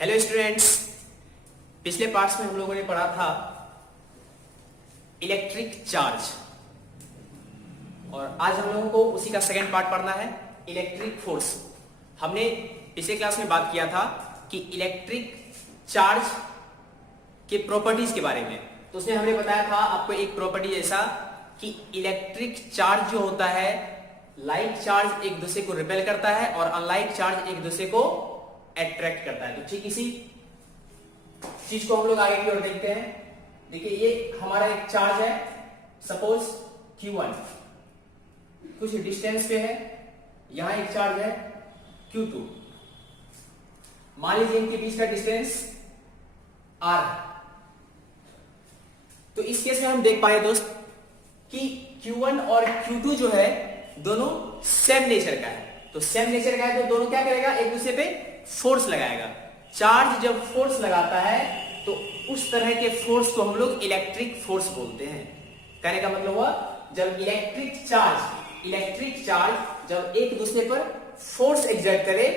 Hello students, पिछले parts में हम लोगों ने पढ़ा था इलेक्ट्रिक चार्ज और आज हम लोगों को उसी का सेकंड पार्ट पढ़ना है, इलेक्ट्रिक फोर्स। हमने पिछले क्लास में बात किया था कि इलेक्ट्रिक चार्ज के प्रॉपर्टीज के बारे में। तो उसमें हमने बताया था आपको एक प्रॉपर्टी ऐसा कि इलेक्ट्रिक चार्ज जो होता है, लाइक चार्ज एक दूसरे को रिपेल करता है और अनलाइक चार्ज एक दूसरे को अट्रैक्ट करता है। तो ठीक इसी चीज को हम लोग आगे की ओर देखते हैं। देखिए, ये हमारा एक चार्ज है, सपोज Q1 कुछ डिस्टेंस पे है, यहां एक चार्ज है Q2। मान लीजिए इनके बीच का डिस्टेंस R। तो इस केस में हम देख पाए दोस्त कि Q1 और Q2 जो है दोनों सेम नेचर का है। तो सेम नेचर का है तो दोनों क्या करेगा, एक दूसरे पे फोर्स लगाएगा। चार्ज जब फोर्स लगाता है तो उस तरह के फोर्स को हम लोग इलेक्ट्रिक फोर्स बोलते हैं। कहने का मतलब हुआ, जब इलेक्ट्रिक चार्ज जब एक दूसरे पर फोर्स एक्सर्ट करे,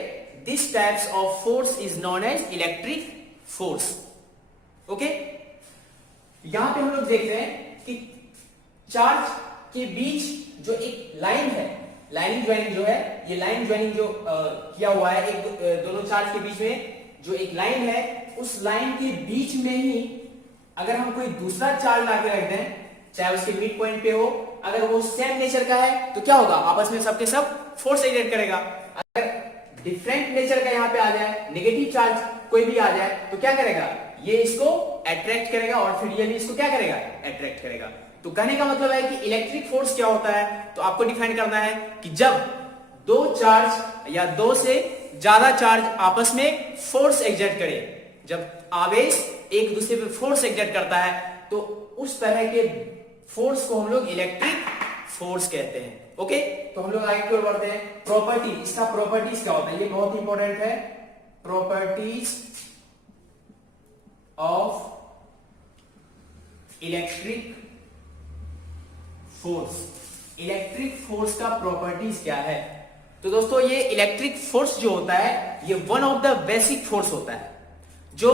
this types of force is known as electric force. Okay, यहां पे हम लोग देख रहे हैं कि चार्ज के बीच जो एक लाइन है, लाइन ज्वाइनिंग जो है, ये लाइन ज्वाइनिंग जो किया हुआ है एक दोनों चार्ज के बीच में जो एक लाइन है, उस लाइन के बीच में ही अगर हम कोई दूसरा चार्ज लाके रख दें, चाहे उसके मिड पॉइंट पे हो, अगर वो सेम नेचर का है तो क्या होगा, आपस में सबके सब फोर्स एक्सर्ट करेगा। अगर डिफरेंट नेचर का यहाँ पे आ जाए, नेगेटिव चार्ज कोई भी आ जाए तो क्या करेगा, ये इसको अट्रैक्ट करेगा और फिर ये भी इसको क्या करेगा, अट्रैक्ट करेगा। तो कहने का मतलब है कि इलेक्ट्रिक फोर्स क्या होता है, तो आपको डिफाइन करना है कि जब दो चार्ज या दो से ज्यादा चार्ज आपस में फोर्स एक्सर्ट करे, जब आवेश एक दूसरे पे फोर्स एक्सर्ट करता है तो उस तरह के फोर्स को हम लोग इलेक्ट्रिक फोर्स कहते हैं। ओके, तो हम लोग आगे की ओर बढ़ते हैं। प्रॉपर्टी, इसका प्रॉपर्टीज क्या होता है, ये बहुत इंपॉर्टेंट है। Properties of electric force. Electric force का प्रॉपर्टीज क्या है? तो दोस्तों, ये इलेक्ट्रिक फोर्स जो होता है, ये one of the basic force होता है जो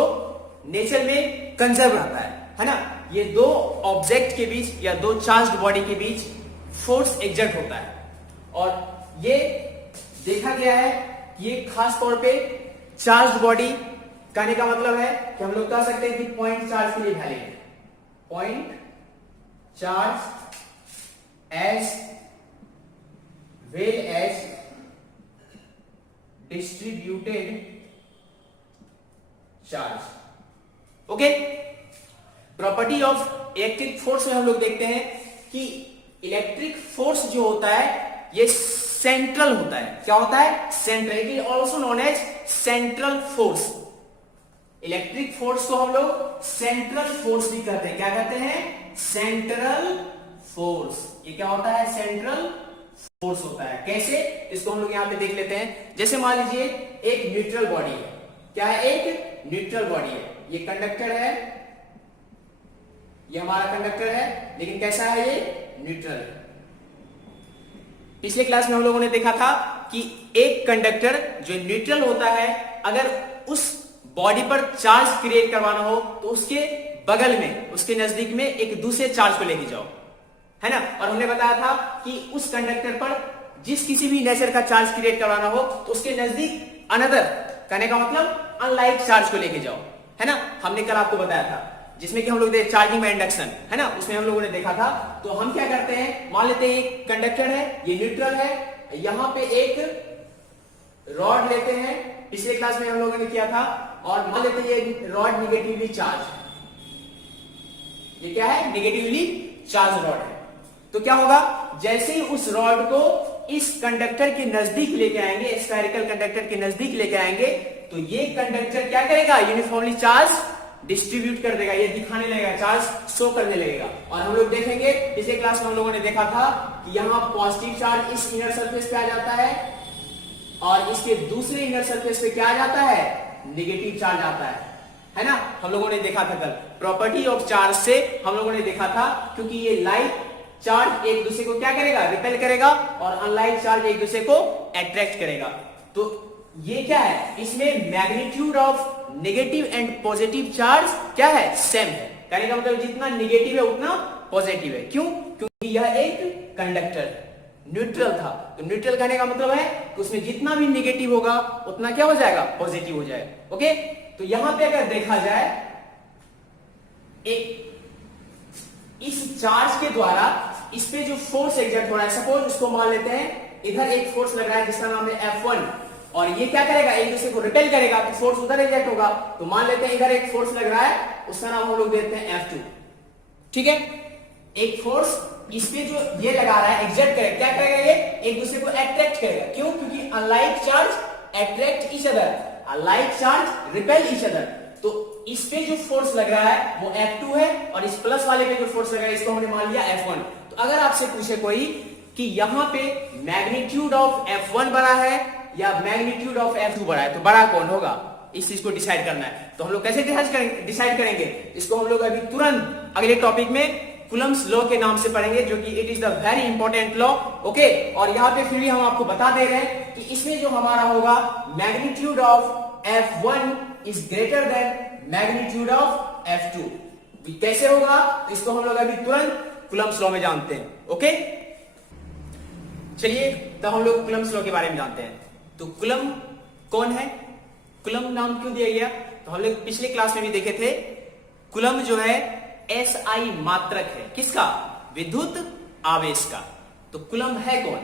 नेचर में कंजर्व रहता है ना। ये दो ऑब्जेक्ट के बीच या दो चार्ज्ड बॉडी के बीच फोर्स एक्सर्ट होता है और ये देखा गया है कि ये खास तौर पे चार्ज्ड बॉडी, कहने का मतलब है कि हम लोग कह सकते हैं कि पॉइंट चार्ज के लिए वैलिड है। Point charge as well as distributed charge। Okay, property of electric force में हम लोग देखते हैं कि इलेक्ट्रिक फोर्स जो होता है ये सेंट्रल होता है। क्या होता है, central. It is also known as central force. Electric force को हम लोग सेंट्रल फोर्स भी कहते हैं। क्या कहते हैं, सेंट्रल फोर्स। ये क्या होता है, सेंट्रल फोर्स होता है। कैसे, इसको हम लोग यहां पे देख लेते हैं। जैसे मान लीजिए एक न्यूट्रल बॉडी है। क्या है, एक न्यूट्रल बॉडी है। ये कंडक्टर है, ये हमारा कंडक्टर है, लेकिन कैसा है, ये न्यूट्रल है। पिछले क्लास में हम लोगों ने देखा था कि एक कंडक्टर जो न्यूट्रल होता है, अगर उस बॉडी पर चार्ज क्रिएट करवाना हो तो उसके बगल में, उसके नजदीक में एक दूसरे चार्ज को लेके जाओ, है ना। और हमने बताया था कि उस कंडक्टर पर जिस किसी भी नेचर का चार्ज क्रिएट करवाना हो तो उसके नजदीक अनदर, कहने का मतलब अनलाइक चार्ज को लेके जाओ, है ना। हमने कल आपको बताया था, जिसमें कि हम लोग देख चार्जिंग में इंडक्शन, है ना, उसमें हम लोगों ने देखा था। तो हम क्या करते हैं, मान लेते हैं एक कंडक्टर है, ये न्यूट्रल है, यहां पे एक रॉड लेते हैं, पिछले क्लास में हम लोगों ने किया था, और मान लेते हैं ये रॉड निगेटिवली चार्ज है। ये क्या है, निगेटिवली चार्ज रॉड है। तो क्या होगा, जैसे ही उस रॉड को इस कंडक्टर के नजदीक लेके आएंगे, स्फेरिकल कंडक्टर के नजदीक लेके आएंगे, तो ये कंडक्टर क्या करेगा, यूनिफॉर्मली चार्ज डिस्ट्रीब्यूट कर देगा, ये दिखाने लगेगा, चार्ज शो करने लगेगा। और हम लोग देखेंगे, पिछले क्लास में हम लोगों ने देखा था कि यहां पॉजिटिव चार्ज इस इनर सरफेस पे आ जाता है और इसके दूसरे इनर सरफेस पे क्या आ जाता है, नेगेटिव चार्ज आता है ना। हम लोगों ने देखा था कल प्रॉपर्टी ऑफ चार्ज से हम लोगों ने देखा था, क्योंकि ये लाइक चार्ज एक दूसरे को क्या करेगा, रिपेल करेगा, और अनलाइक चार्ज एक दूसरे को अट्रैक्ट करेगा। तो ये क्या है, इसमें magnitude of negative and positive charge क्या है, सेम है। कहने का मतलब जितना नेगेटिव है उतना पॉजिटिव है। क्यों? क्योंकि यह एक कंडक्टर है, न्यूट्रल था। तो न्यूट्रल कहने का मतलब है कि उसमें जितना भी नेगेटिव होगा उतना क्या हो जाएगा, पॉजिटिव हो जाएगा। ओके, तो यहां पे अगर देखा जाए एक इस चार्ज के द्वारा इस पे जो फोर्स एग्जर्ट हो रहा है, सपोज उसको मान लेते हैं इधर एक फोर्स लग रहा है जिसका नाम है F1, और ये क्या करेगा, एक दूसरे को रिपेल करेगा, तो फोर्स उधर एग्जर्ट होगा। तो मान लेते हैं इधर एक फोर्स लग रहा है, उसका नाम हम लोग देते हैं F2। ठीक है, एक फोर्स इस पे जो ये लगा रहा है एग्जर्ट करेगा, क्या करेगा, ये एक दूसरे को अट्रैक्ट करेगा। क्यों? क्योंकि unlike charge attract each other, unlike charge repel each other. तो इस पे जो फोर्स लग रहा है वो F2 है, और इस प्लस वाले पे जो फोर्स लग रहा है इसको हमने मान लिया F1। तो अगर आपसे पूछे कोई कि यहां पे मैग्नीट्यूड ऑफ F1 बड़ा है या मैग्नीट्यूड ऑफ F2 बड़ा है, तो बड़ा कौन होगा, इस चीज को डिसाइड करना है। तो हम लोग कैसे डिसाइड करेंगे इसको, हम लोग अभी तुरंत अगले टॉपिक में कुलम्स लॉ के नाम से पढ़ेंगे, जो कि it is the very important law. Okay, और यहां पे फिर भी हम आपको बता दे रहे हैं कि इसमें जो हमारा होगा magnitude of F1 is greater than magnitude of F2। कैसे होगा, तो इसको हम लोग अभी तुरंत कुलम्स लॉ में जानते हैं। ओके, चलिए तो हम लोग कुलम्स लॉ के बारे में जानते हैं। तो कुलम कौन है, कुलम नाम क्यों दिया गया, तो हम लोग पिछले क्लास में भी देखे थे। कुलम जो है SI मात्रक है, किसका, विद्युत आवेश का। तो कुलम है कौन,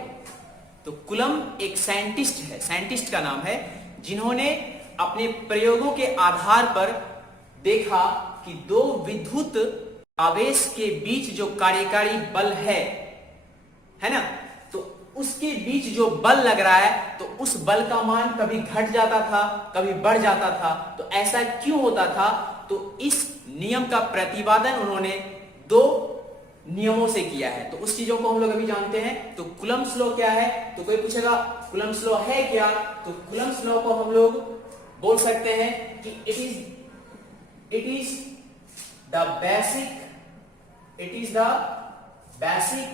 तो कुलम एक साइंटिस्ट है, साइंटिस्ट का नाम है, जिन्होंने अपने प्रयोगों के आधार पर देखा कि दो विद्युत आवेश के बीच जो कार्यकारी बल है ना, तो उसके बीच जो बल लग रहा है, तो उस बल का मान कभी घट जाता था, कभी बढ़ जाता था। तो ऐसा क्यों होता था, तो इस नियम का प्रतिपादन उन्होंने दो नियमों से किया है। तो उस चीजों को हम लोग अभी जानते हैं। तो कुलम्स लॉ क्या है, तो कोई पूछेगा कुलम्स लॉ है क्या, तो कुलम्स लॉ को हम लोग बोल सकते हैं कि it is the basic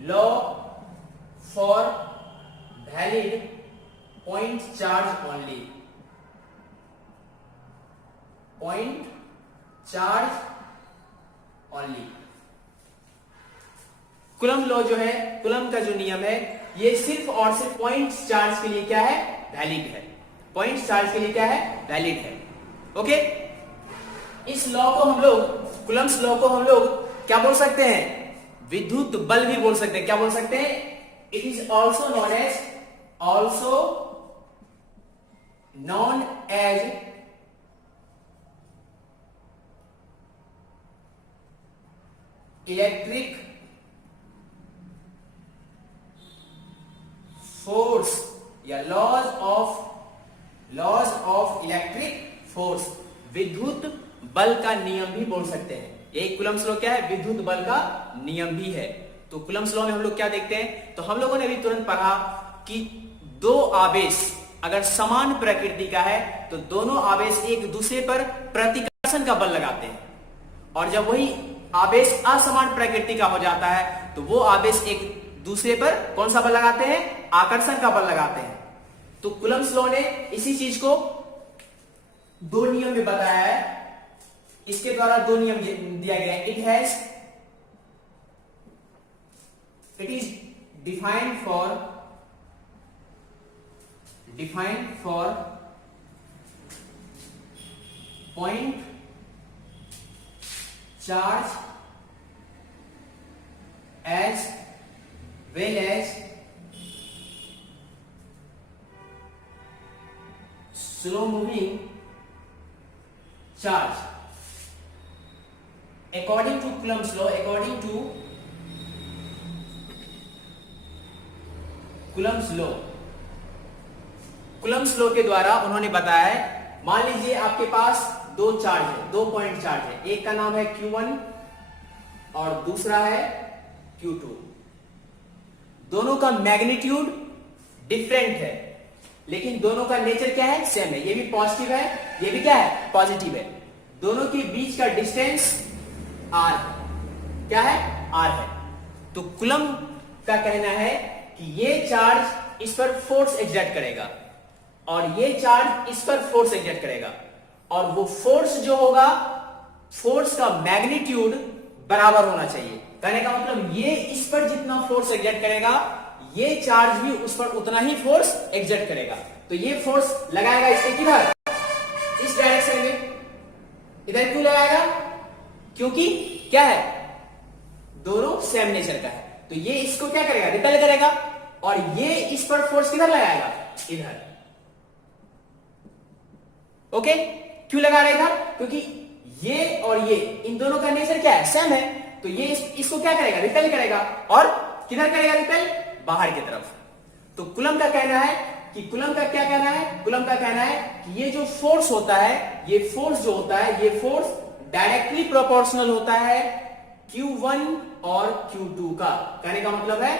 law for valid point charge only, point charge only. Coulomb law जो है, कुलम का जो नियम है, ये सिर्फ और सिर्फ पॉइंट चार्ज के लिए क्या है, वैलिड है। पॉइंट चार्ज के लिए क्या है, वैलिड है। ओके, इस लॉ को हम लोग, कुलम्स लॉ को हम लोग क्या बोल सकते हैं, विद्युत बल भी बोल सकते हैं। क्या बोल सकते हैं, it is also known as electric force या लॉज ऑफ इलेक्ट्रिक फोर्स, विद्युत बल का नियम भी बोल सकते हैं। एक कुलम्स लॉ क्या है, विद्युत बल का नियम भी है। तो कुलम्स लॉ में हम लोग क्या देखते हैं, तो हम लोगों ने अभी तुरंत पढ़ा कि दो आवेश अगर समान प्रकृति का है तो दोनों आवेश एक दूसरे पर प्रतिकर्षण का बल लगाते हैं, और जब वही आवेश असमान प्रकृति का हो जाता है तो वो आवेश एक दूसरे पर कौन सा बल लगाते हैं, आकर्षण का बल लगाते हैं। तो कुलम्स लॉ ने इसी चीज को दो नियम में बताया है। इसके द्वारा दो नियम दिया गया है। It is defined for point charge as well as slow moving charge. According to Coulomb's law, Coulomb's law के द्वारा उन्होंने बताया है, मान लीजिए आपके पास दो चार्ज है, दो पॉइंट चार्ज है, एक का नाम है Q1 और दूसरा है Q2। दोनों का मैग्नीट्यूड डिफरेंट है, लेकिन दोनों का नेचर क्या है, सेम है। ये भी पॉजिटिव है, ये भी क्या है, पॉजिटिव है। दोनों के बीच का डिस्टेंस R क्या है, R है। तो कुलम का कहना है कि ये चार्ज इस पर फोर्स एग्जर्ट करेगा और ये चार्ज इस पर फोर्स एग्जर्ट करेगा। और वो फोर्स जो होगा, फोर्स का मैग्नीट्यूड बराबर होना चाहिए। कहने का मतलब ये इस पर जितना फोर्स एग्जर्ट करेगा, ये चार्ज भी उस पर उतना ही फोर्स एग्जर्ट करेगा। तो ये फोर्स लगाएगा इसके किधर, इस डायरेक्शन में। इधर क्यों लगाएगा, क्योंकि क्या है, दोनों सेम नेचर का है। तो ये इसको क्या करेगा, रिपेल करेगा, और ये इस पर फोर्स किधर लगाएगा, इधर। ओके, क्यों लगा रहा है इधर, क्योंकि ये और ये इन दोनों का नेचर क्या है, सेम है। तो ये इसको क्या करेगा, रिपेल करेगा, और किधर करेगा रिपेल, बाहर की तरफ। तो कूलम का कहना है कि कूलम का क्या कहना है, कूलम का कहना है कि ये जो फोर्स होता है, ये फोर्स जो होता है, ये फोर्स डायरेक्टली प्रोपोर्शनल होता है Q1 और Q2 का। कहने का मतलब है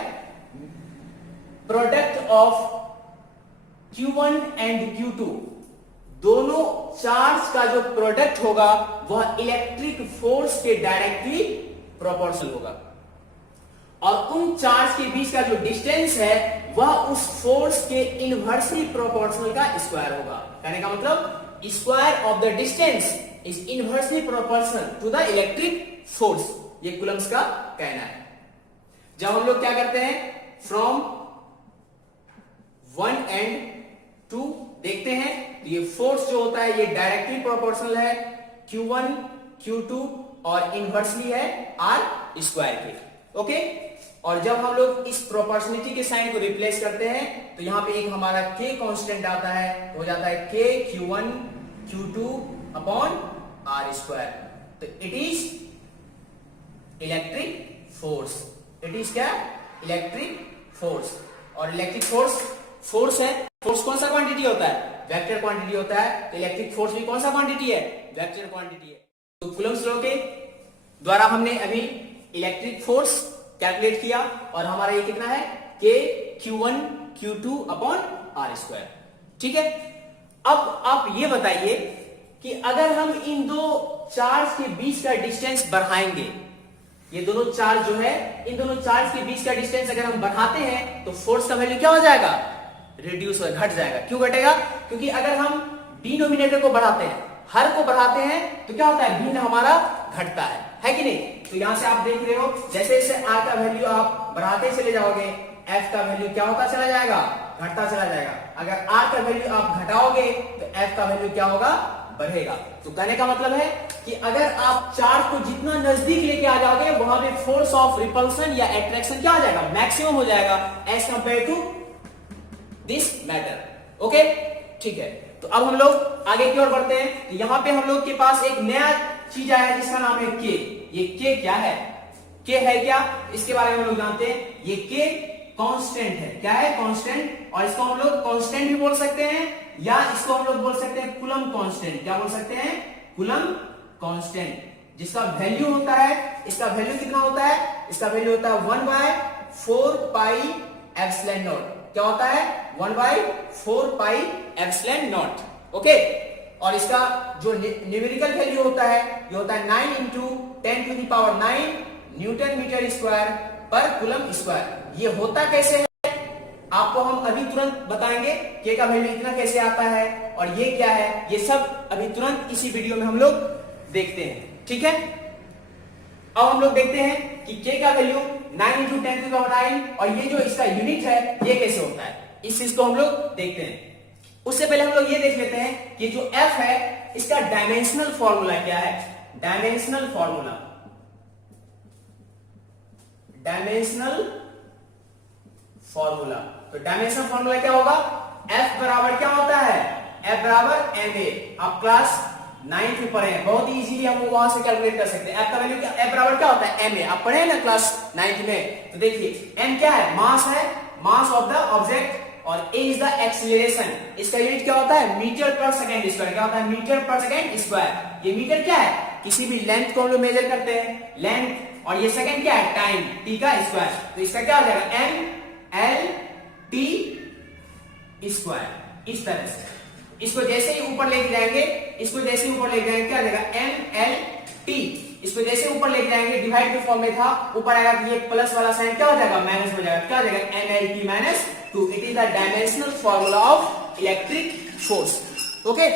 product of Q1 and Q2, दोनों चार्ज का जो प्रोडक्ट होगा वह इलेक्ट्रिक फोर्स के डायरेक्टली प्रोपोर्शनल होगा, और उन चार्ज के बीच का जो डिस्टेंस है वह उस फोर्स के इनवर्सली प्रोपोर्शनल का स्क्वायर होगा। कहने का मतलब square of the distance is inversely proportional to the electric force. ये कूलम्स का कहना है। जब हम लोग क्या करते हैं, फ्रॉम 1 एंड 2 देखते हैं, तो ये फोर्स जो होता है ये डायरेक्टली प्रोपोर्शनल है Q1 Q2 और इनवर्सली है R स्क्वायर के। ओके, और जब हम लोग इस प्रोपोर्शनलिटी के साइन को रिप्लेस करते हैं तो यहां पे एक हमारा K कांस्टेंट आता है, हो जाता है K Q1 Q2 upon R square. तो it is electric force. It is क्या, इलेक्ट्रिक फोर्स। और इलेक्ट्रिक फोर्स फोर्स है, फोर्स कौन सा क्वांटिटी होता है, वेक्टर क्वांटिटी होता है। तो इलेक्ट्रिक फोर्स भी कौन सा क्वांटिटी है, वेक्टर क्वांटिटी है। तो कूलम्स लॉ के द्वारा हमने अभी इलेक्ट्रिक फोर्स कैलकुलेट किया, और हमारा ये कितना है, K Q1 Q2 upon R square. ठीक है, अब आप ये बताइए कि अगर हम इन दो चार्ज के बीच का डिस्टेंस बढ़ाएंगे, ये दोनों चार्ज जो है, इन दोनों चार्ज के बीच का डिस्टेंस अगर हम बढ़ाते हैं तो फोर्स का वैल्यू क्या हो जाएगा, रिड्यूस हो, घट जाएगा। क्यों घटेगा, क्योंकि अगर हम डिनोमिनेटर को बढ़ाते हैं, हर को बढ़ाते हैं, तो क्या होता है, भिन्न हमारा घटता है कि नहीं। तो यहां से आप देख रहे हो, जैसे जैसे R का वैल्यू आप बढ़ाते चले जाओगे, F का वैल्यू क्या होता चला जाएगा, घटता चला जाएगा। अगर R का वैल्यू आप घटाओगे तो F का वैल्यू क्या होगा, बढ़ेगा। तो कहने का मतलब है कि अगर आप चार्ज को जितना नजदीक लेके आ जाओगे, वहां पे फोर्स ऑफ रिपल्सन या अट्रैक्शन क्या हो जाएगा, मैक्सिमम हो जाएगा as compare to this matter. Okay, ठीक है। तो अब हम लोग आगे की ओर बढ़ते हैं। यहां पे हम लोग के पास एक नया चीज आया है जिसका नाम है K। ये K क्या है, K है क्या, इसके बारे में हम लोग जानते हैं। ये K कांस्टेंट है, क्या है, कांस्टेंट। और इसको हम लोग कांस्टेंट भी बोल सकते हैं, या इसको हम लोग बोल सकते हैं कूलम कांस्टेंट। क्या बोल सकते हैं, कूलम कांस्टेंट, जिसका वैल्यू होता है, इसका वैल्यू कितना होता है, इसका वैल्यू होता है 1/4 पाई एप्सिलॉन नॉट। क्या होता है, 1/4 पाई एप्सिलॉन नॉट। ओके, और इसका जो न्यूमेरिकल वैल्यू होता है, ये होता है 9 × 10⁹ न्यूटन मीटर स्क्वायर पर कूलम स्क्वायर। ये होता कैसे है, आपको हम अभी तुरंत बताएंगे। K का वैल्यू इतना कैसे आता है और ये क्या है, ये सब अभी तुरंत इसी वीडियो में हम लोग देखते हैं। ठीक है, अब हम लोग देखते हैं कि K का वैल्यू 9 × 10⁹ और ये जो इसका यूनिट है ये कैसे होता है, इस चीज को हम लोग देखते हैं। उससे पहले हम लोग ये देख लेते हैं कि जो F है इसका डायमेंशनल फॉर्मूला क्या है। डायमेंशनल फॉर्मूला, डायमेंशनल फॉर्मूला, तो डायमेंशनल फॉर्मूला क्या होगा, F बराबर क्या होता है, F बराबर ma। आप क्लास 9th में पढ़े हैं, बहुत इजीली हम वहां से कैलकुलेट कर सकते हैं। F का वैल्यू क्या, F बराबर क्या होता है, ma। आप पढ़े ना क्लास 9th में। तो देखिए m क्या है, मास है, मास ऑफ द ऑब्जेक्ट, और a इज द एक्सीलरेशन। इसका यूनिट क्या होता है, मीटर पर सेकेंड स्क्वायर। क्या होता है, मीटर पर सेकेंड स्क्वायर। ये मीटर क्या है, किसी भी लेंथ को हम लोग मेजर करते हैं, लेंथ, और ये सेकेंड क्या है, टाइम, t का स्क्वायर। तो इसका क्या हो जाएगा, m l t स्क्वायर। इस तरह से इसको जैसे ही ऊपर लेके जाएंगे, इसको जैसे ही ऊपर लेके जाएंगे क्या हो जाएगा, m l t। इसको जैसे ऊपर लेके जाएंगे, डिवाइड के फॉर्म में था, ऊपर आएगा तो ये प्लस वाला साइन क्या हो जाएगा, माइनस हो जाएगा। क्या हो जाएगा, mlt minus 2। It is the dimensional formula of electric force. Okay,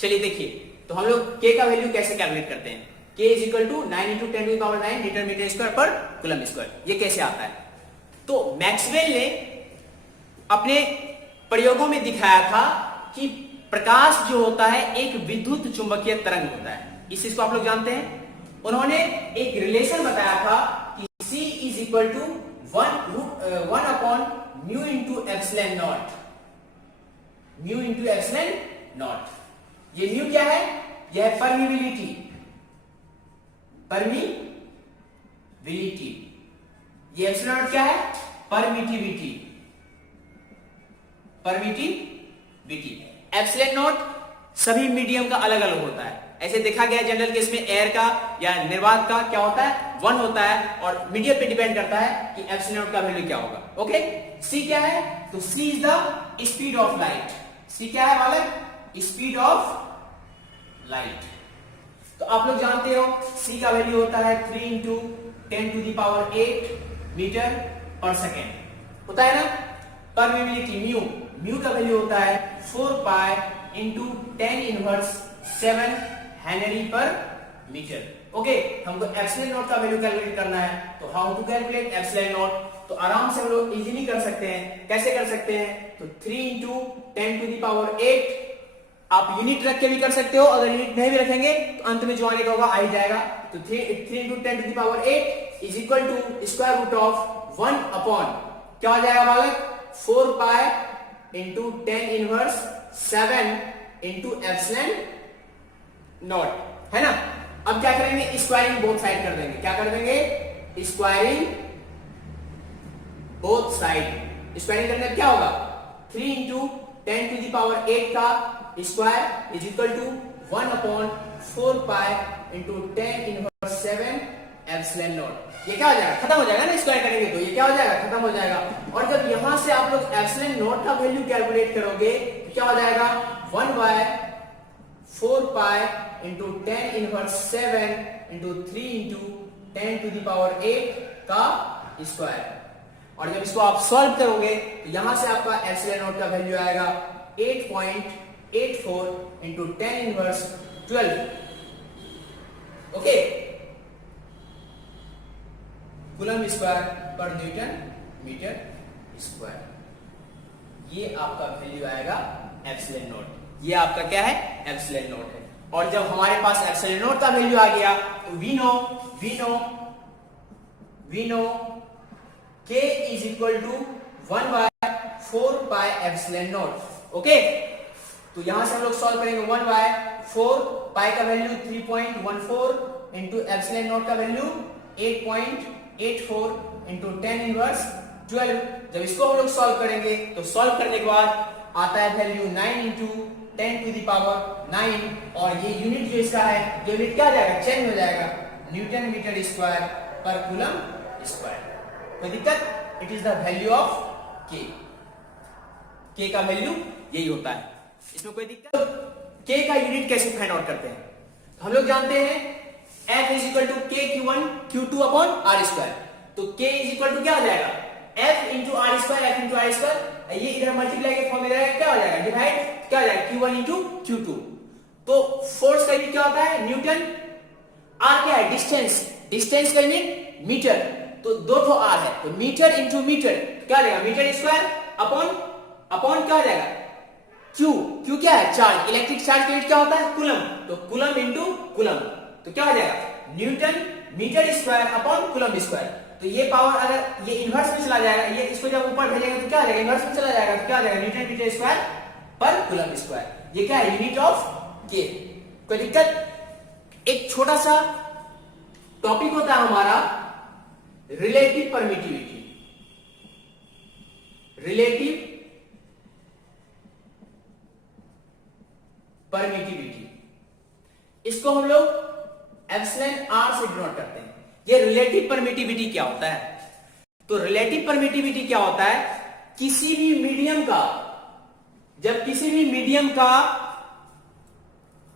चलिए देखिए, तो हम लोग K का वैल्यू कैसे कैलकुलेट करते हैं। K is equal to 9 into 10 to the power 9 metre metre square पर कूलम स्क्वायर। ये कैसे आता है, तो मैक्सवेल ने अपने प्रयोगों में दिखाया था कि प्रकाश जो होता है एक विद्युत चुंबकीय तरंग होता है। इस चीज को आप लोग जानते हैं। उन्होंने एक रिलेशन बताया था कि C is equal to 1 upon mu into epsilon naught, mu into epsilon naught. ये म्यू क्या है, यह है परमिबिलिटी, परमिबिलिटी। ये एप्सिलॉन नॉट क्या है, परमिटिविटी, परमिटिविटी। एप्सिलॉन नॉट सभी मीडियम का अलग अलग होता है। ऐसे देखा गया जनरल केस में एयर का या निर्वात का क्या होता है, 1 होता है, और मीडियम पे डिपेंड करता है कि एप्सिलॉन नॉट का वैल्यू क्या होगा। ओके, सी क्या है, तो C is the speed of light. C क्या है बालक, स्पीड ऑफ लाइट। तो आप लोग जानते हो सी का वैल्यू होता है 3 into 10 to the power 8 metre पर सेकेंड होता है ना। परमिबिलिटी म्यू, म्यू का वैल्यू होता है 4 पाई इंटू 10 इनवर्स 7 हेनरी पर मीटर। ओके, हमको एप्सिलॉन नॉट का वैल्यू कैलकुलेट करना है, तो how to calculate epsilon naught, तो आराम से हम लोग इजीली कर सकते हैं। कैसे कर सकते हैं, तो 3 इंटू 10 टू द पावर 8, आप यूनिट रख के भी कर सकते हो, अगर यूनिट नहीं भी रखेंगे तो अंत में जो आने का होगा आ ही जाएगा। तो 3 into 10 to the power 8 is equal to square root of 1 upon क्या हो जाएगा बालक, 4 pi into 10 inverse 7 into epsilon naught, है ना। अब क्या करेंगे, स्क्वायरिंग बोथ साइड कर देंगे। क्या कर देंगे, स्क्वायरिंग बोथ साइड। स्क्वायरिंग करने क्या होगा, 3 इंटू 10 टू द पावर 8 का square is equal to 1 upon 4 pi into 10 inverse 7 epsilon naught. ये क्या हो जाएगा, खत्म हो जाएगा ना, स्क्वायर करेंगे तो ये क्या हो जाएगा, खत्म हो जाएगा। और जब यहां से आप लोग एप्सिलॉन नॉट का वैल्यू कैलकुलेट करोगे तो क्या हो जाएगा, 1 by 4 pi into 10 inverse 7 into 3 into 10 to the power 8 का स्क्वायर। और जब इसको आप सॉल्व करोगे तो यहां से आपका एप्सिलॉन नॉट का वैल्यू आएगा 8.84 into 10 inverse 12। Okay, coulomb square पर न्यूटन मीटर स्क्वायर। ये आपका वैल्यू आएगा एप्सिलॉन नॉट। ये आपका क्या है, एप्सिलॉन नॉट है। और जब हमारे पास एप्सिलॉन नॉट का वैल्यू आ गया तो we know K is equal to 1 by 4 pi epsilon naught. Okay, तो यहां से हम लोग सॉल्व करेंगे। 1 बाय 4 पाई का वैल्यू 3.14 इंटू एप्सिलॉन नॉट का वैल्यू 8.84 इंटू 10 इनवर्स 12। जब इसको हम लोग सॉल्व करेंगे तो सॉल्व करने के बाद आता है value 9 into 10 to the power 9, और ये यूनिट जो इसका है, ये यूनिट क्या आ जाएगा, चेंज हो जाएगा, न्यूटन मीटर स्क्वायर पर कूलम स्क्वायर। कोई दिक्कत, it is the value of K का वैल्यू यही होता है, इसमें कोई दिक्कत। K का यूनिट कैसे फाइंड आउट करते हैं, तो हम लोग जानते हैं F is equal to K Q1 Q2 upon R square. तो K इज इक्वल टू क्या हो जाएगा, F into R square, F into R square. ये इधर मल्टीप्लाई के फॉर्म में रहेगा, क्या हो जाएगा, डिवाइड क्या हो जाएगा, Q1 इंटू Q2। तो फोर्स का यूनिट क्या होता है, न्यूटन। R क्या है, डिस्टेंस, डिस्टेंस का यूनिट मीटर, तो 2 ठो R है, तो मीटर इंटू मीटर क्या हो जाएगा, मीटर स्क्वायर अपॉन क्या हो जाएगा, Q क्या है, चार्ज, इलेक्ट्रिक चार्ज का यूनिट क्या होता है, कूलम, तो कूलम इंटू कूलम, तो क्या हो जाएगा, newton metre square upon coulomb square. तो ये पावर अगर ये इनवर्स में चला जाएगा, ये इसको जब ऊपर भेजेंगे तो क्या हो जाएगा, इनवर्स में चला जाएगा, तो क्या हो जाएगा, न्यूटन मीटर स्क्वायर पर कूलम स्क्वायर। ये क्या है, यूनिट ऑफ K। कोई दिक्कत। एक छोटा सा टॉपिक होता है हमारा रिलेटिव परमिटिविटी, रिलेटिव परमिटिविटी, इसको हम लोग एप्सिलॉन R से डिनोट करते हैं। ये रिलेटिव परमिटिविटी क्या होता है, तो रिलेटिव परमिटिविटी क्या होता है, किसी भी मीडियम का, जब किसी भी मीडियम का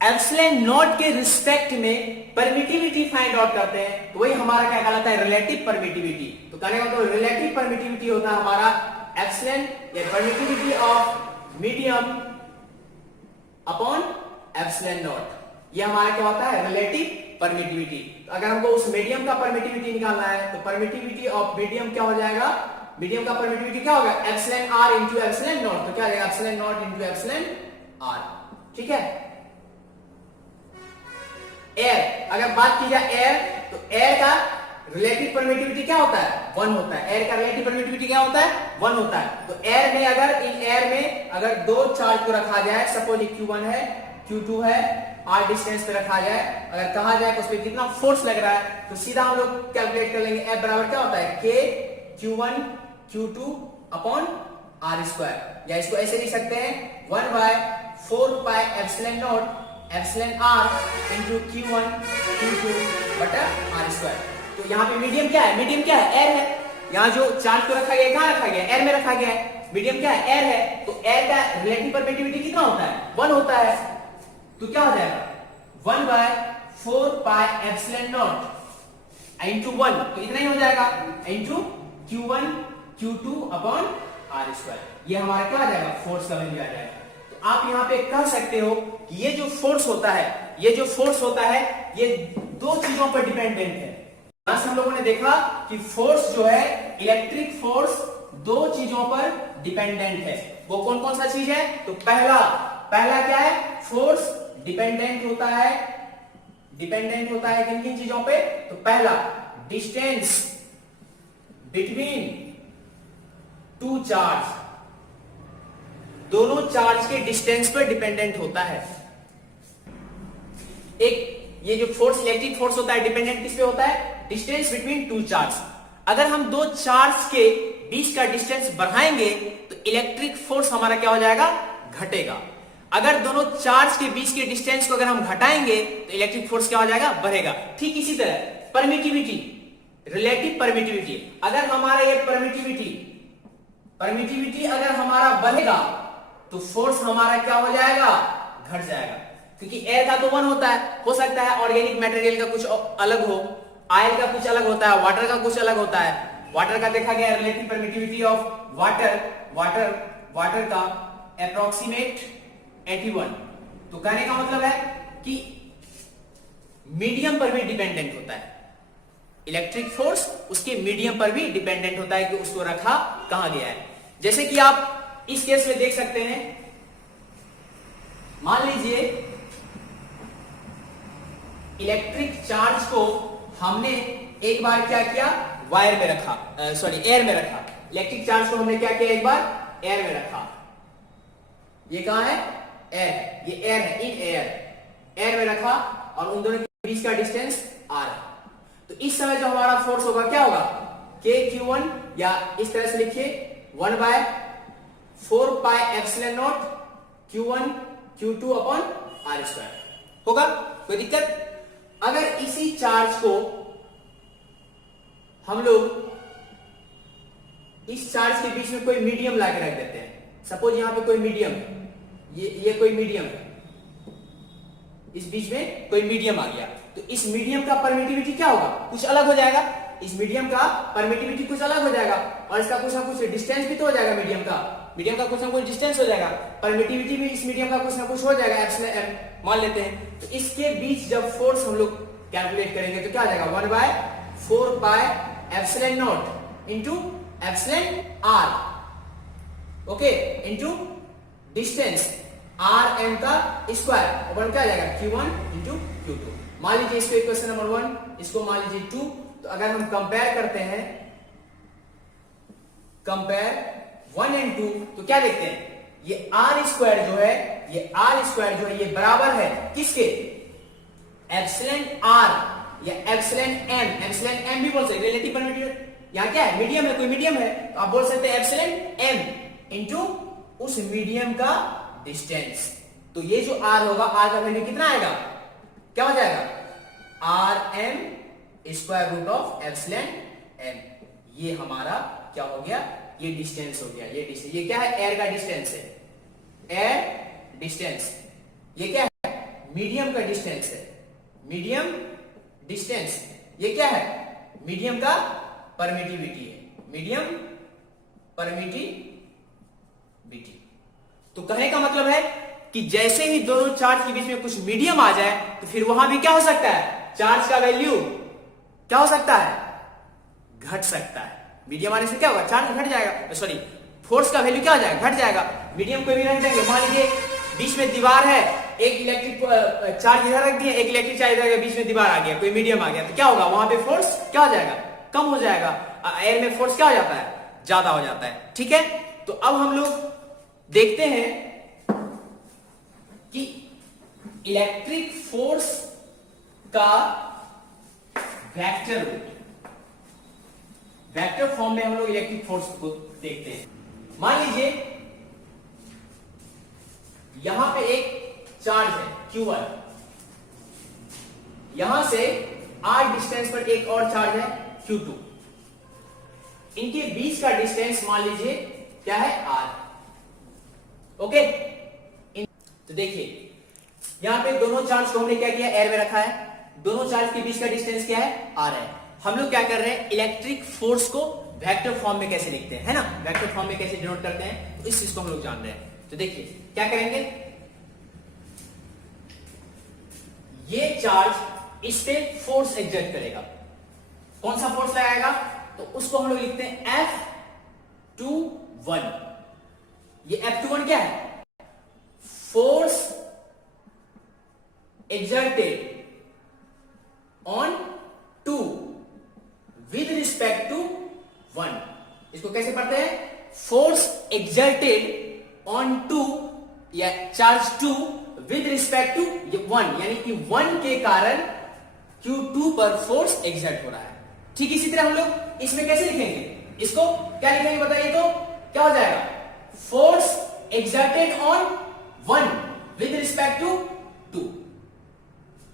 एप्सिलॉन नॉट के रिस्पेक्ट में परमिटिविटी फाइंड आउट करते हैं, तो वही हमारा क्या कहलाता है, रिलेटिव परमिटिविटी। तो कहने का तो रिलेटिव परमिटिविटी होता है हमारा एप्सिलॉन या permittivity of medium upon epsilon naught. ये हमारा क्या होता है, रिलेटिव परमिटिविटी। अगर हमको उस मीडियम का परमिटिविटी निकालना है तो परमिटिविटी ऑफ मीडियम क्या हो जाएगा, मीडियम का परमिटिविटी क्या होगा, epsilon r into epsilon naught. तो क्या आएगा, epsilon naught into epsilon r. ठीक है। एयर, अगर बात की जाए एयर, तो एयर का रिलेटिव परमिटिविटी क्या होता है, 1 होता है। एयर का रिलेटिव परमिटिविटी क्या होता है, 1 होता है। तो एयर में अगर इन एयर में अगर दो चार्ज को रखा जाए, सपोज Q1 है, Q2 है, r डिस्टेंस पे रखा जाए, अगर कहा जाए उस पर कितना फोर्स लग रहा है, तो सीधा हम लोग कैलकुलेट कर लेंगे। F बराबर क्या होता है, K Q1 Q2 upon r square, या इसको ऐसे लिख सकते हैं 1/4 पाई epsilon not epsilon r into Q1 Q2 बटा r स्क्वायर। तो यहाँ पे मीडियम क्या है, मीडियम क्या है, एयर है। यहाँ जो चार्ज को रखा गया, कहाँ रखा गया, एयर में रखा गया है। मीडियम क्या है, एयर है। तो एयर का रिलेटिव परमिटिविटी कितना होता है, 1 होता है। तो क्या हो जाएगा, 1/4 पाई एप्सिलॉन नॉट इंटू 1, तो इतना ही हो जाएगा, into Q1 Q2 upon r square. ये हमारा क्या आ जाएगा, फोर्स का वैल्यू आ जाएगा। तो आप यहाँ पे कह सकते हो कि ये जो फोर्स होता है, ये जो फोर्स होता है, ये दो चीजों पर डिपेंडेंट है। यहां से हम लोगों ने देखा कि फोर्स जो है, इलेक्ट्रिक फोर्स दो चीजों पर डिपेंडेंट है। वो कौन कौन सा चीज है, तो पहला क्या है, फोर्स डिपेंडेंट होता है। डिपेंडेंट होता है किन किन चीजों पे, तो पहला डिस्टेंस बिटवीन टू चार्ज, दोनों चार्ज के डिस्टेंस पर डिपेंडेंट होता है। एक ये जो फोर्स, इलेक्ट्रिक फोर्स होता है, डिपेंडेंट किस पे होता है, डिस्टेंस बिटवीन टू चार्ज। अगर हम दो चार्ज के बीच का डिस्टेंस बढ़ाएंगे तो इलेक्ट्रिक फोर्स हमारा क्या हो जाएगा, घटेगा। अगर दोनों चार्ज के बीच के डिस्टेंस को अगर हम घटाएंगे तो इलेक्ट्रिक फोर्स क्या हो जाएगा, बढ़ेगा। ठीक इसी तरह परमिटिविटी, रिलेटिव परमिटिविटी, अगर हमारा ये परमिटिविटी अगर हमारा बढ़ेगा तो फोर्स हमारा क्या हो जाएगा, घट जाएगा। क्योंकि एयर का तो 1 होता है, हो सकता है ऑर्गेनिक मटेरियल का कुछ अलग हो, ऑयल का कुछ अलग होता है, वाटर का कुछ अलग होता है। वाटर का देखा गया रिलेटिव परमिटिविटी ऑफ वाटर का अप्रोक्सीमेट 81। तो कहने का मतलब है कि मीडियम पर भी डिपेंडेंट होता है। इलेक्ट्रिक फोर्स उसके मीडियम पर भी डिपेंडेंट होता है कि उसको रखा कहां गया है। जैसे कि आप इस केस में देख सकते हैं, मान लीजिए इलेक्ट्रिक चार्ज को हमने एक बार क्या किया, वायर में रखा, एयर में रखा। इलेक्ट्रिक चार्ज को हमने क्या किया, एक बार एयर में रखा। ये कहां है, एयर, ये एयर है, इन एयर में रखा और उन दोनों के बीच का डिस्टेंस r है। तो इस समय जो हमारा फोर्स होगा क्या होगा, k Q1, या इस तरह से लिखिए 1/4 पाई epsilon not Q1 Q2 upon r square होगा। कोई दिक्कत? अगर इसी चार्ज को हम लोग इस चार्ज के बीच में कोई मीडियम लाके रख देते हैं, सपोज यहां पे कोई मीडियम है, ये कोई मीडियम है, इस बीच में कोई मीडियम आ गया, तो इस मीडियम का परमिटिविटी क्या होगा, कुछ अलग हो जाएगा। इस मीडियम का परमिटिविटी कुछ अलग हो जाएगा और इसका कुछ ना कुछ डिस्टेंस भी तो हो जाएगा, मीडियम का कुछ ना कुछ डिस्टेंस हो जाएगा। परमिटिविटी भी इस मीडियम का कुछ ना कुछ हो जाएगा, एप्सिलॉन m मान लेते हैं। तो इसके बीच जब फोर्स हम लोग कैलकुलेट करेंगे तो क्या आ जाएगा, 1/4 पाई epsilon naught into epsilon r, okay, into distance rm का स्क्वायर अपन क्या आ जाएगा, Q1 इंटू Q2। मान लीजिए इसको इक्वेशन नंबर 1, इसको मान लीजिए 2। तो अगर हम कंपेयर करते हैं, कंपेयर 1 एंड 2, तो क्या देखते हैं, ये r स्क्वायर जो है, ये बराबर है किसके, एप्सिलॉन r या एप्सिलॉन m भी बोल सकते, रिलेटिव परमिटिविटी यहां क्या है, मीडियम है, कोई मीडियम है, तो आप बोल सकते हैं एप्सिलॉन m इंटू उस मीडियम का डिस्टेंस। तो ये जो r होगा, r का वैल्यू कितना आएगा, क्या हो जाएगा, rm square root of epsilon m। ये हमारा क्या हो गया, ये डिस्टेंस हो गया। ये डिस्टेंस, ये क्या है, एयर का डिस्टेंस है, एयर डिस्टेंस। ये क्या है, मीडियम का डिस्टेंस है, मीडियम डिस्टेंस। ये क्या है, मीडियम का परमिटिविटी है, मीडियम परमिटिविटी। तो कहने का मतलब है कि जैसे ही दोनों चार्ज के बीच में कुछ मीडियम आ जाए तो फिर वहां भी क्या हो सकता है, चार्ज का वैल्यू क्या हो सकता है, घट सकता है। मीडियम आने से क्या होगा, चार्ज घट जाएगा, सॉरी फोर्स का वैल्यू क्या हो जाएगा, घट जाएगा। मीडियम कोई भी रख देंगे, मान लीजिए बीच में दीवार है, एक इलेक्ट्रिक चार्ज इधर रख दिया, एक इलेक्ट्रिक चार्ज इधर, बीच में दीवार आ गया, कोई मीडियम आ गया, तो क्या होगा, वहां पे फोर्स क्या हो जाएगा, कम हो जाएगा। एयर में फोर्स क्या हो जाता है, ज्यादा हो जाता है। ठीक है, तो अब हम लोग देखते हैं कि इलेक्ट्रिक फोर्स का वेक्टर रूप, वेक्टर फॉर्म में हम लोग इलेक्ट्रिक फोर्स को देखते हैं। मान लीजिए यहां पे एक चार्ज है Q1, यहां से r डिस्टेंस पर एक और चार्ज है Q2, इनके बीच का डिस्टेंस मान लीजिए क्या है, r। ओके, तो देखिए यहां पे दोनों चार्ज को हमने क्या किया, एयर में रखा है, दोनों चार्ज के बीच का डिस्टेंस क्या है, r है। हम लोग क्या कर रहे हैं, इलेक्ट्रिक फोर्स को वेक्टर फॉर्म में कैसे लिखते हैं, है ना, वेक्टर फॉर्म में कैसे डिनोट करते हैं, तो इस चीज को हम लोग जान रहे हैं। तो देखिए क्या करेंगे, ये चार्ज इस पे फोर्स एग्जर्ट करेगा, कौन सा फोर्स लगाएगा, तो उसको हम लोग लिखते हैं F21। ये F21 क्या है, force exerted on 2 with respect to 1। इसको कैसे पढ़ते हैं, फोर्स exerted on 2 या चार्ज 2 with respect to 1, यानी कि 1 के कारण Q2 पर फोर्स exert हो रहा है। ठीक इसी तरह हम लोग इसमें कैसे लिखेंगे, इसको क्या लिखेंगे बताइए, तो क्या हो जाएगा, force exerted on 1 with respect to 2,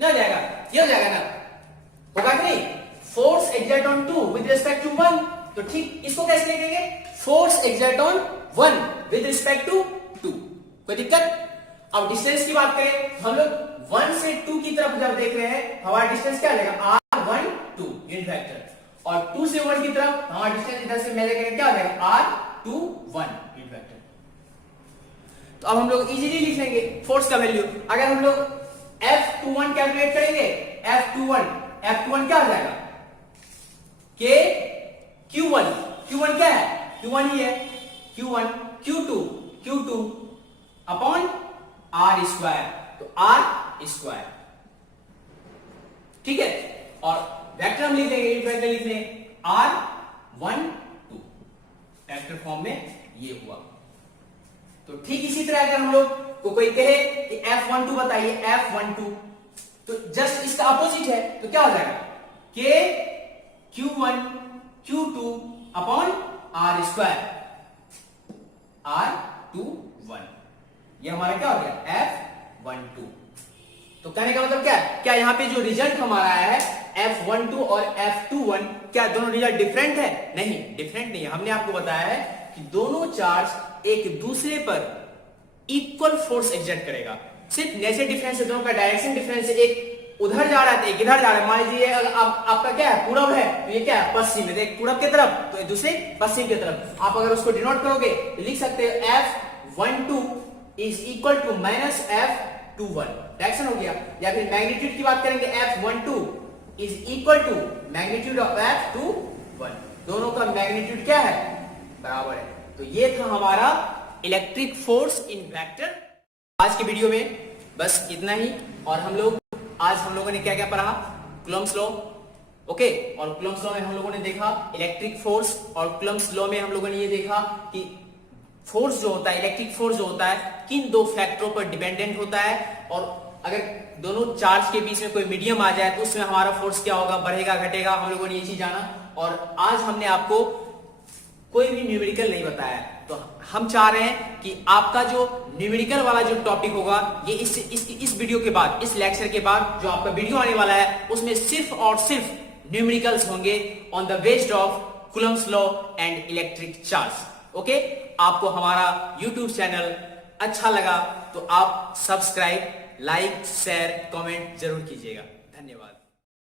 क्या हो जाएगा, ये हो जाएगा ना, होगा कि नहीं, force exert on 2 with respect to 1। तो ठीक इसको कैसे लिखेंगे, force exert on 1 with respect to 2। कोई दिक्कत। अब डिस्टेंस की बात करें, हम लोग 1 से 2 की तरफ जब देख रहे हैं, हमारा डिस्टेंस क्या लगेगा, r12 यूनिट वेक्टर, और 2 से 1 की तरफ हमारा डिस्टेंस इधर से मेजर करेंगे, क्या हो जाएगा, r21 यूनिट वेक्टर। तो अब हम लोग इजीली लिख लेंगे फोर्स का वैल्यू। अगर हम लोग F21 कैलकुलेट करेंगे, F21 क्या हो जाएगा, K Q1 क्या है, Q1 ही है, Q2 अपॉन R स्क्वायर, तो R स्क्वायर। ठीक है, और वेक्टर हम लिख देंगे, यूनिट वेक्टर लिख देंगे R12, वेक्टर फॉर्म में ये हुआ। तो ठीक इसी तरह अगर हम लोग को कोई कहे कि F12 बताइए, F12, तो जस्ट इसका अपोजिट है, तो क्या हो जाएगा, K Q1 Q2 upon R square, R21, ये हमारा क्या हो गया, F12। तो कहने का मतलब क्या है, क्या यहां पे जो रिजल्ट हमारा आया है F12 और F21, क्या दोनों रिजल्ट डिफरेंट है, नहीं डिफरेंट नहीं है। हमने आपको बताया है कि दोनों चार्ज एक दूसरे पर इक्वल फोर्स एग्जर्ट करेगा, सिर्फ नेचर डिफरेंस है, दोनों का डायरेक्शन डिफरेंस है, एक उधर जा रहा है, एक इधर जा रहा है। मान लीजिए अगर आपका क्या है, पूरब है, तो ये क्या है, पश्चिम है, एक पूरब की तरफ, तो दूसरे पश्चिम की तरफ। आप अगर उसको डिनोट करोगे तो लिख सकते हो F12 is equal to minus F21, direction हो गया। या फिर मैग्नीट्यूड की बात करेंगे, F12 is equal to magnitude of F21, दोनों का मैग्नीट्यूड क्या है, बराबर है। तो ये था हमारा इलेक्ट्रिक फोर्स इन वेक्टर। आज की वीडियो में बस इतना ही, और आज हम लोगों ने क्या क्या पढ़ा, कूलम्ब्स लॉ, ओके, और कूलम्ब्स लॉ में हम लोगों ने देखा इलेक्ट्रिक फोर्स, और कूलम्ब्स लॉ में हम लोगों ने ये देखा कि फोर्स जो होता है, इलेक्ट्रिक फोर्स जो होता है, किन दो फैक्टरों पर डिपेंडेंट होता है, और अगर दोनों चार्ज के बीच में कोई मीडियम आ जाए तो उसमें हमारा फोर्स क्या होगा, बढ़ेगा घटेगा, हम लोगों ने ये चीज जाना। और आज हमने आपको कोई भी न्यूमेरिकल नहीं बताया, तो हम चाह रहे हैं कि आपका जो न्यूमेरिकल वाला जो टॉपिक होगा, ये इस वीडियो के बाद, इस लेक्चर के बाद जो आपका वीडियो आने वाला है, उसमें सिर्फ और सिर्फ न्यूमेरिकल्स होंगे on the based of Coulomb's law and electric charge. Okay, आपको हमारा यूट्यूब चैनल अच्छा लगा तो आप सब्सक्राइब, लाइक, शेयर, कमेंट जरूर कीजिएगा।